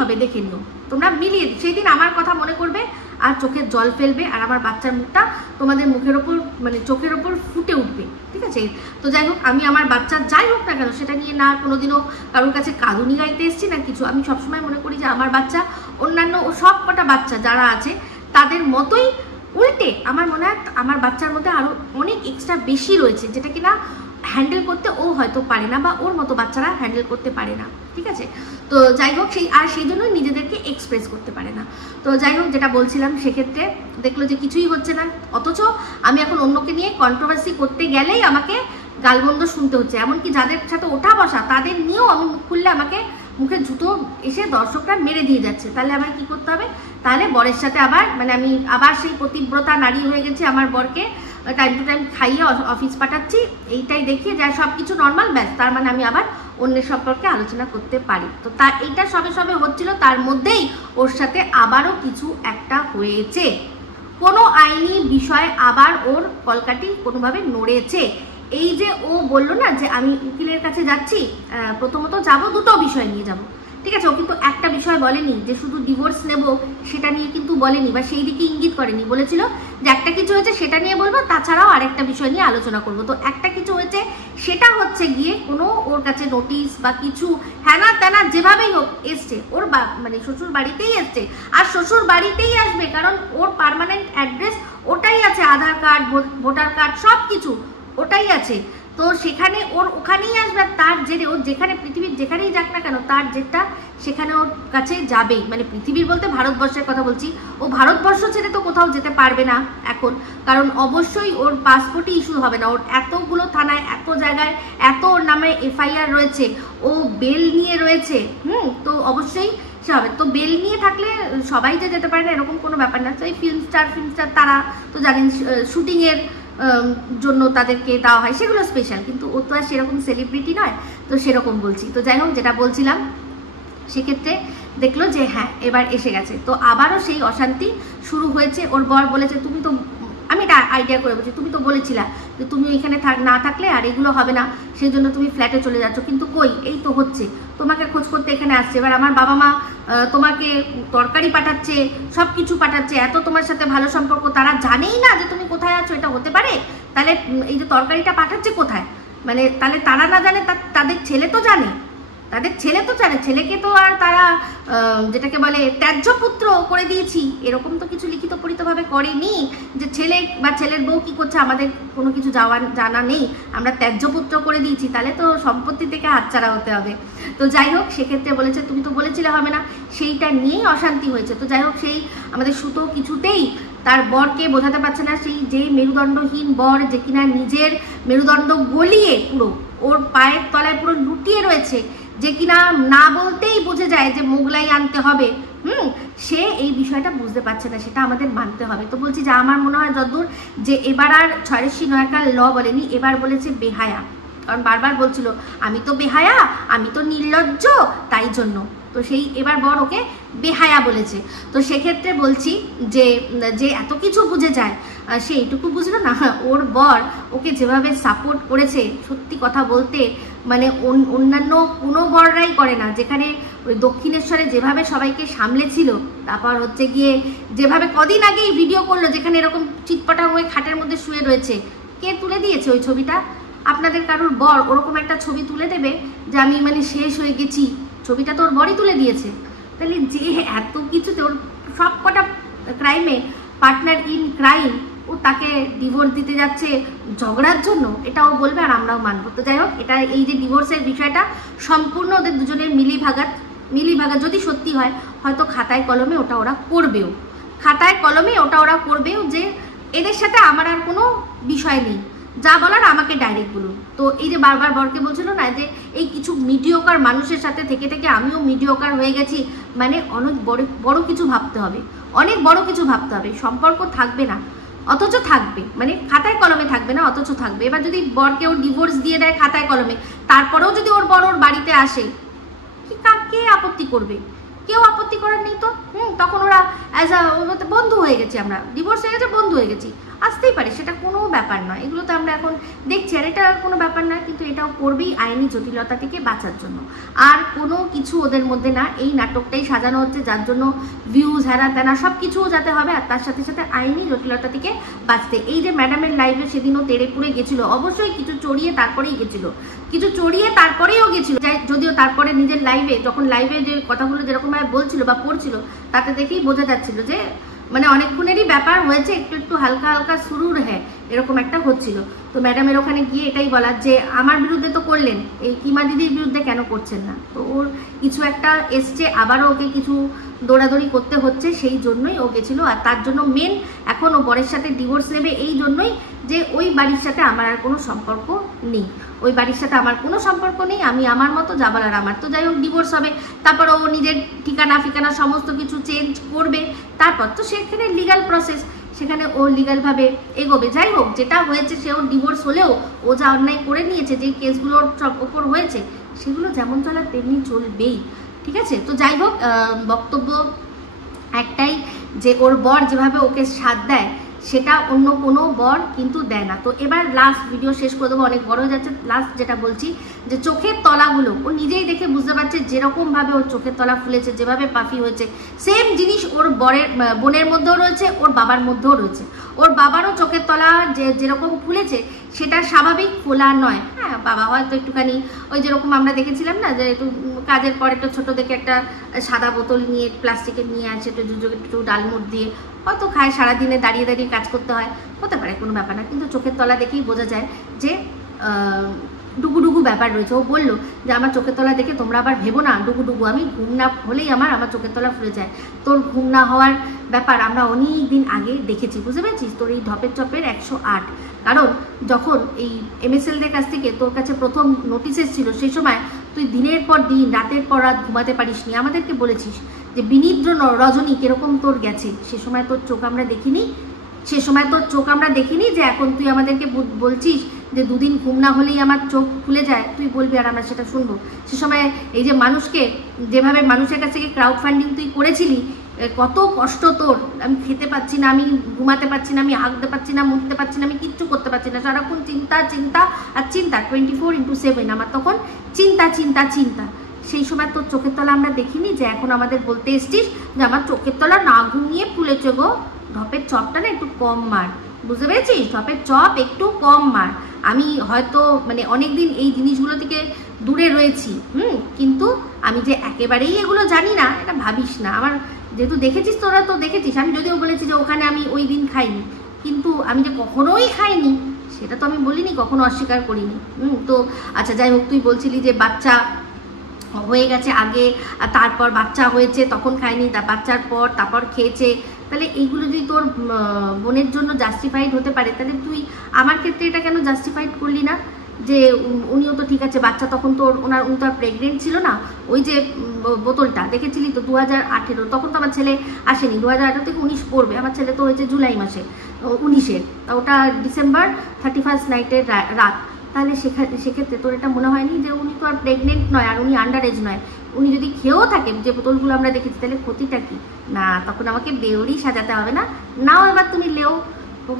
হবে, দেখে নিও তোমরা মিলিয়ে। সেই দিন আমার কথা মনে করবে আর চোখের জল ফেলবে, আর আমার বাচ্চার মুখটা তোমাদের মুখের ওপর মানে চোখের ওপর ফুটে উঠবে, ঠিক আছে? তো যাই হোক, আমি আমার বাচ্চা যাই হোক না কেন সেটা নিয়ে না কোনোদিনও কারোর কাছে কাঁদুনি গাইতে এসেছি না কিছু। আমি সবসময় মনে করি যে আমার বাচ্চা অন্যান্য সব কটা বাচ্চা যারা আছে তাদের মতোই, উল্টে আমার মনে হয় আমার বাচ্চার মধ্যে আরও অনেক এক্সট্রা বেশি রয়েছে, যেটা কিনা হ্যান্ডেল করতে ও হয়তো পারে না, বা ওর মতো বাচ্চারা হ্যান্ডেল করতে পারে না, ঠিক আছে? তো যাই হোক, সেই জন্য নিজেদেরকে এক্সপ্রেস করতে পারে না। তো যাই হোক, যেটা বলছিলাম, সেক্ষেত্রে দেখলো যে কিছুই হচ্ছে না, অথচ আমি এখন অন্যকে নিয়ে কন্ট্রোভার্সি করতে গেলেই আমাকে গালবন্ধ শুনতে হচ্ছে। এমনকি যাদের সাথে ওঠা বসা তাদের নিয়েও আমি মুখ খুললে আমাকে মুখে জুতো এসে দর্শকরা মেরে দিয়ে যাচ্ছে। তাহলে আমার কি করতে হবে? তাহলে বরের সাথে আবার মানে আমি আবার সেই পতিব্রতা নারী হয়ে গেছি, আমার বরকে টাইম টু টাইম খাইয়ে অফিস পাঠাচ্ছি, এইটাই দেখিয়ে যা সব কিছু নর্মাল, ব্যাস তার মানে আমি আবার অন্যের সম্পর্কে আলোচনা করতে পারি। তো তার এইটা সবে সবে হচ্ছিল, তার মধ্যেই ওর সাথে আবারও কিছু একটা হয়েছে, কোনো আইনি বিষয় আবার ওর কলকাঠি কোনোভাবে নড়েছে। এই যে ও বললো না যে আমি উকিলের কাছে যাচ্ছি, প্রথমত যাব দুটো বিষয় নিয়ে যাব, ঠিক আছে, ও কিন্তু একটা বিষয় বলেনি যে শুধু ডিভোর্স নেব সেটা নিয়ে কিন্তু বলেনি, বা সেই দিকে ইঙ্গিত করেনি, বলেছিল যে একটা কিছু হয়েছে সেটা নিয়ে বলবো, তাছাড়াও আরেকটা বিষয় নিয়ে আলোচনা করব। তো একটা কিছু হয়েছে সেটা হচ্ছে গিয়ে কোনো ওর কাছে নোটিশ বা কিছু হ্যানা ত্যানা যেভাবেই হোক এসছে, ওর মানে শ্বশুর বাড়িতেই এসছে, আর শ্বশুর বাড়িতেই আসবে, কারণ ওর পার্মানেন্ট অ্যাড্রেস ওটাই আছে, আধার কার্ড, ভোটার কার্ড, সব কিছু ওটাই আছে। তো সেখানে ওর ওখানেই আসবে, তার জেরে ও যেখানে পৃথিবীর যেখানেই যাক না কেন তার জেরটা সেখানে ওর কাছে যাবেই, মানে পৃথিবীর বলতে ভারতবর্ষের কথা বলছি, ও ভারতবর্ষ ছেড়ে তো কোথাও যেতে পারবে না এখন, কারণ অবশ্যই ওর পাসপোর্টই ইস্যু হবে না, ওর এতগুলো থানায় এত জায়গায় এত ওর নামে এফআইআর রয়েছে, ও বেল নিয়ে রয়েছে, তো অবশ্যই সে হবে। তো বেল নিয়ে থাকলে সবাই যে যেতে পারে না এরকম কোনো ব্যাপার না। তো এই ফিল্ম স্টার তারা তো জানেন শুটিংয়ের জন্য তাদেরকে দেওয়া হয়, সেগুলো স্পেশাল, কিন্তু ও তো আর সেরকম সেলিব্রিটি নয়, তো সেরকম বলছি। তো যাই হোক, যেটা বলছিলাম, সেক্ষেত্রে দেখলো যে হ্যাঁ এবার এসে গেছে, তো আবারও সেই অশান্তি শুরু হয়েছে। ওর বর বলেছে তুমি তো, আমি এটা আইডিয়া করে বলছি, তুমি তো বলেছিলা যে তুমি এখানে না থাকলে আর এগুলো হবে না, সেই জন্য তুমি ফ্ল্যাটে চলে যাচ্ছ, কিন্তু কই, এই তো হচ্ছে, তোমাকে খোঁজ করতে এখানে আসছে। এবার আমার বাবা মা তোমাকে তরকারি পাঠাচ্ছে, সব কিছু পাঠাচ্ছে, এত তোমার সাথে ভালো সম্পর্ক, তারা জানেই না যে তুমি কোথায় আছো, এটা হতে পারে? তাহলে এই যে তরকারিটা পাঠাচ্ছে কোথায়, মানে তাহলে তারা না জানে, তাদের ছেলে তো জানে, তাদের ছেলে তো জানে, ছেলেকে তো আর তারা যেটাকে বলে ত্যায্য পুত্র করে দিয়েছি, এরকম তো কিছু লিখিত পরিতভাবে করেনি যে ছেলে বা ছেলের বউ কি করছে আমাদের কোনো কিছু জানা নেই, আমরা ত্যায্য পুত্র করে দিয়েছি, তাহলে তো সম্পত্তি থেকে হাতছাড়া হতে হবে। তো যাই হোক, সেক্ষেত্রে বলেছে তুমি তো বলেছিলে হবে না, সেইটা নিয়েই অশান্তি হয়েছে। তো যাই হোক, সেই আমাদের সুতো কিছুতেই তার বরকে বোঝাতে পারছে না, সেই যে মেরুদণ্ডহীন বর, যে কিনা নিজের মেরুদণ্ড গলিয়ে পুরো ওর পায়ের তলায় পুরো লুটিয়ে রয়েছে, যে কিনা না বলতেই বুঝে যায় যে মোগলাই আনতে হবে, সে এই বিষয়টা বুঝতে পারছে না, সেটা আমাদের মানতে হবে। তো বলছি যে আমার মনে হয় যতদূর যে এবার আর 609 ল বলেনি, এবার বলেছে বেহায়া, কারণ বারবার বলছিল আমি তো বেহায়া, আমি তো নির্লজ্জ, তাই জন্য তো সেই এবার বর ওকে বেহায়া বলেছে। তো সেক্ষেত্রে বলছি যে যে এত কিছু বুঝে যায় সে এইটুকু বুঝলো না, ওর বর ওকে যেভাবে সাপোর্ট করেছে, সত্যি কথা বলতে মানে অন্যান্য কোনো বররাই করে না, যেখানে ওই দক্ষিণেশ্বরে যেভাবে সবাইকে সামলেছিল, তারপর হচ্ছে গিয়ে যেভাবে কদিন আগেই ভিডিও করলো যেখানে এরকম চিৎপটা হয়ে খাটের মধ্যে শুয়ে রয়েছে, কে তুলে দিয়েছে ওই ছবিটা? আপনাদের কারোর বর ওরকম একটা ছবি তুলে দেবে যে আমি মানে শেষ হয়ে গেছি, ছবিটা তো ওর বরই তুলে দিয়েছে। তাহলে যে এত কিছুতে ওর সব কটা ক্রাইমে পার্টনার ইন ক্রাইম, ও তাকে ডিভোর্স দিতে যাচ্ছে ঝগড়ার জন্য, এটাও বলবে আর আমরাও মানবো। তো যাই হোক, এটা এই যে ডিভোর্সের বিষয়টা সম্পূর্ণ ওদের দুজনের মিলিভাগাত যদি সত্যি হয়, হয়তো খাতায় কলমে ওটা ওরা করবেও, খাতায় কলমে ওটা ওরা করবেও যে এদের সাথে আমার আর কোনো বিষয় নেই, যা বলার আমাকে ডাইরেক্ট বলুন। তো এই যে বারবার বরকে বলছিল না যে এই কিছু মিডিওকার মানুষের সাথে থেকে থেকে আমিও মিডিওকার হয়ে গেছি, মানে অনেক বড় কিছু ভাবতে হবে, অনেক বড় কিছু ভাবতে হবে, সম্পর্ক থাকবে না অথচ থাকবে, মানে খাতায় কলমে থাকবে না অথচ থাকবে। এবার যদি বরকে ওর ডিভোর্স দিয়ে দেয় খাতায় কলমে, তারপরেও যদি ওর বর ওর বাড়িতে আসে, কি কে আপত্তি করবে? কেউ আপত্তি করার নেই তো। তখন ওরা অ্যাজ আ বন্ধু হয়ে গেছি, আমরা ডিভোর্স হয়ে গেছে, বন্ধু হয়ে গেছি, আসতেই পারে, সেটা কোনো ব্যাপার নয়, এগুলো তো আমরা এখন দেখছি, আর এটা কোনো ব্যাপার নয়, কিন্তু এটাও করবেই আইনি জটিলতা থেকে বাঁচার জন্য, আর কোনো কিছু ওদের মধ্যে না। এই নাটকটাই সাজানো হচ্ছে যার জন্য ভিউজ হ্যানা ত্যানা সব কিছুও যাতে হবে, আর তার সাথে সাথে আইনি জটিলতা থেকে বাঁচতে। এই যে ম্যাডামের লাইভে সেদিনও তেড়ে পুড়ে গেছিলো, অবশ্যই কিছু চড়িয়ে তারপরেই গেছিলো, কিছু চড়িয়ে তারপরেও গেছিলো, যদিও তারপরে নিজের লাইভে যখন লাইভে যে কথাগুলো যেরকমভাবে বলছিল বা পড়ছিল, তাতে দেখেই বোঝা যাচ্ছিল যে মানে অনেকক্ষণেরই ব্যাপার হয়েছে, একটু হালকা হালকা শুরুর হ্যাঁ এরকম একটা হচ্ছিল। তো ম্যাডামের ওখানে গিয়ে এটাই বলার যে আমার বিরুদ্ধে তো করলেন, এই কিমা দিদির বিরুদ্ধে কেন করছেন না? তো ওর কিছু একটা এসছে, আবারও ওকে কিছু দৌড়াদৌড়ি করতে হচ্ছে, সেই জন্যই ও গেছিলো। আর তার জন্য মেন এখন ও বরের সাথে ডিভোর্স নেবে এই জন্যই যে ওই বাড়ির সাথে আমার আর কোনো সম্পর্ক নেই, ওই বাড়ির সাথে আমার কোনো সম্পর্ক নেই, আমি আমার মতো যা বলার আমার। তো যাই হোক, ডিভোর্স হবে, তারপর ও নিজের ঠিকানা ফিকানা সমস্ত কিছু চেঞ্জ করবে, তারপর তো সেখানে লিগাল প্রসেস, সেখানে ও লিগালভাবে এগোবে। যাই হোক, যেটা হয়েছে সে ওর ডিভোর্স হলেও ও যা অন্যায় করে নিয়েছে, যে কেসগুলো ওর ওপর হয়েছে, সেগুলো যেমন চলার তেমনি চলবেই, ঠিক আছে। তো যাই হোক, বক্তব্য একটাই যে ওর বর যেভাবে ওকে সাথ দেয় সেটা অন্য কোনো বর কিন্তু দেয় না। তো এবার লাস্ট ভিডিও শেষ করে দেবো, অনেক বড় হয়ে যাচ্ছে। লাস্ট যেটা বলছি যে চোখের তলাগুলো ও নিজেই দেখে বুঝতে পারছে, যেরকমভাবে ওর চোখের তলা ফুলেছে, যেভাবে পাফি হয়েছে, সেম জিনিস ওর বোনের মধ্যেও রয়েছে, ওর বাবার মধ্যেও রয়েছে। ওর বাবারও চোখের তলা যেরকম ফুলেছে সেটা স্বাভাবিক ফোলা নয়। হ্যাঁ, বাবা হয়তো একটুখানি ওই যেরকম আমরা দেখেছিলাম না, যে একটু কাজের পর একটা ছোটো দেখে একটা সাদা বোতল নিয়ে প্লাস্টিকের নিয়ে আসে, একটু একটু ডালমুট দিয়ে হয়তো খায়, সারাদিনে দাঁড়িয়ে দাঁড়িয়ে কাজ করতে হয়, হতে পারে, কোনো ব্যাপার না। কিন্তু চোখের তলা দেখেই বোঝা যায় যে ডুগু ব্যাপার রয়েছে। ও বললো যে আমার চোখের তলা দেখে তোমরা আবার ভেবো না ডুগু, আমি ঘুম না হলেই আমার চোখের তলা ফুলে যায়। তোর ঘুম না হওয়ার ব্যাপার আমরা অনেক দিন আগে দেখেছি, বুঝতে পেরেছিস? তোর এই ঢপের চপের 108, কারণ যখন এই MSLদের কাছ থেকে তোর কাছে প্রথম নোটিশ এসেছিল, সেই সময় তুই দিনের পর দিন রাতের পর রাত ঘুমাতে পারিসনি, আমাদেরকে বলেছিস যে বিনিদ্র রজনী কিরকম তোর গেছে। সে সময় তোর চোখ আমরা দেখিনি, যে এখন তুই আমাদেরকে বলছিস যে দুদিন ঘুম না হলেই আমার চোখ খুলে যায়, তুই বলবি আর আমরা সেটা শুনবো। সে সময় এই যে মানুষকে যেভাবে মানুষের কাছ থেকে ক্রাউড ফান্ডিং তুই করেছিলি, কত কষ্ট তোর, আমি খেতে পাচ্ছি না, আমি ঘুমাতে পারছি না, আমি হাঁকতে পারছি না, মুখতে পারছি না, আমি কিচ্ছু করতে পারছি না, সারাক্ষণ চিন্তা আর চিন্তা 24/7 আমার তখন চিন্তা। সেই সময় তোর চোখের তলা আমরা দেখিনি, যে এখন আমাদের বলতে এসছিস যে আমার চোখের তলা না ঘুমিয়ে ফুলেছে গো। ঢপের চপটা না একটু কম মার, বুঝতে পেরেছিস? ঢপের চপ একটু কম মার। আমি হয়তো মানে অনেকদিন এই জিনিসগুলো থেকে দূরে রয়েছি, কিন্তু আমি যে একেবারেই এগুলো জানি না এটা ভাবিস না। আমার যেহেতু দেখেছিস, তোরা তো দেখেছিস, আমি যদিও বলেছি যে ওখানে আমি ওই দিন খাইনি, কিন্তু আমি যে কখনোই খাইনি সেটা তো আমি বলিনি, কখনো অস্বীকার করিনি। তো আচ্ছা, যাই হোক, তুই বলছিলি যে বাচ্চা হয়ে গেছে আগে, আর তারপর বাচ্চা হয়েছে তখন খায়নি, বাচ্চার পর তারপর খেয়েছে, তাহলে এইগুলো যদি তোর বোনের জন্য জাস্টিফাইড হতে পারে, তাহলে তুই আমার ক্ষেত্রে এটা কেন জাস্টিফাইড করলি না? যে উনিও তো ঠিক আছে, বাচ্চা তখন তোর উনি তো আর প্রেগনেন্ট ছিল না। ওই যে বোতলটা দেখেছিলি তো 2018, তখন তো আমার ছেলে আসেনি, 2018 থেকে 19 পড়বে, আমার ছেলে তো হয়েছে জুলাই মাসে 19-এর, ওটা ডিসেম্বর 31st নাইটের রাত। তাহলে সেক্ষেত্রে তোর এটা মনে হয়নি যে উনি তো আর প্রেগনেন্ট নয়, আর উনি আন্ডার এজ নয়, উনি যদি খেয়েও থাকে যে বোতলগুলো আমরা দেখেছি, তাহলে ক্ষতিটা কি? না, তখন আমাকে বেউরি সাজাতে হবে না। নাও এবার তুমি লেও,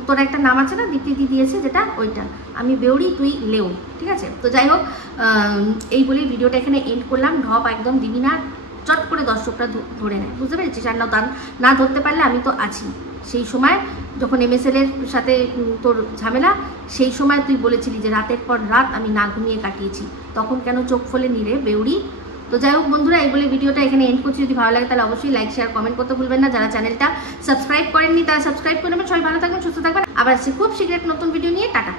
তোর একটা নাম আছে না, দীপ্তি দিয়েছে যেটা, ওইটা, আমি বেউরি, তুই লেও, ঠিক আছে। তো যাই হোক, এই বলেই ভিডিওটা এখানে এন্ড করলাম। ঢপ একদম দিবি না, চট করে দর্শকরা ধরে নেয়, বুঝতে পেরেছিস? আর না ধরতে পারলে আমি তো আছি। সেই সময় যখন MSL-এর সাথে তোর ঝামেলা, সেই সময় তুই বলেছিলি যে রাতের পর রাত আমি না ঘুমিয়ে কাটিয়েছি, তখন কেন চোখ ফোলে নিরে বেউরি? তো যাই হোক বন্ধুরা, এই বলে ভিডিওটা এখানে এন্ড করছি। যদি ভালো লাগে তাহলে অবশ্যই লাইক, শেয়ার, কমেন্ট করতে ভুলবেন না। যারা চ্যানেলটা সাবস্ক্রাইব করেননি তারা সাবস্ক্রাইব করে নেবেন। সবাই ভালো থাকবেন, সুস্থ থাকবেন। আবার খুব শীঘ্র নতুন ভিডিও নিয়ে, টাটা।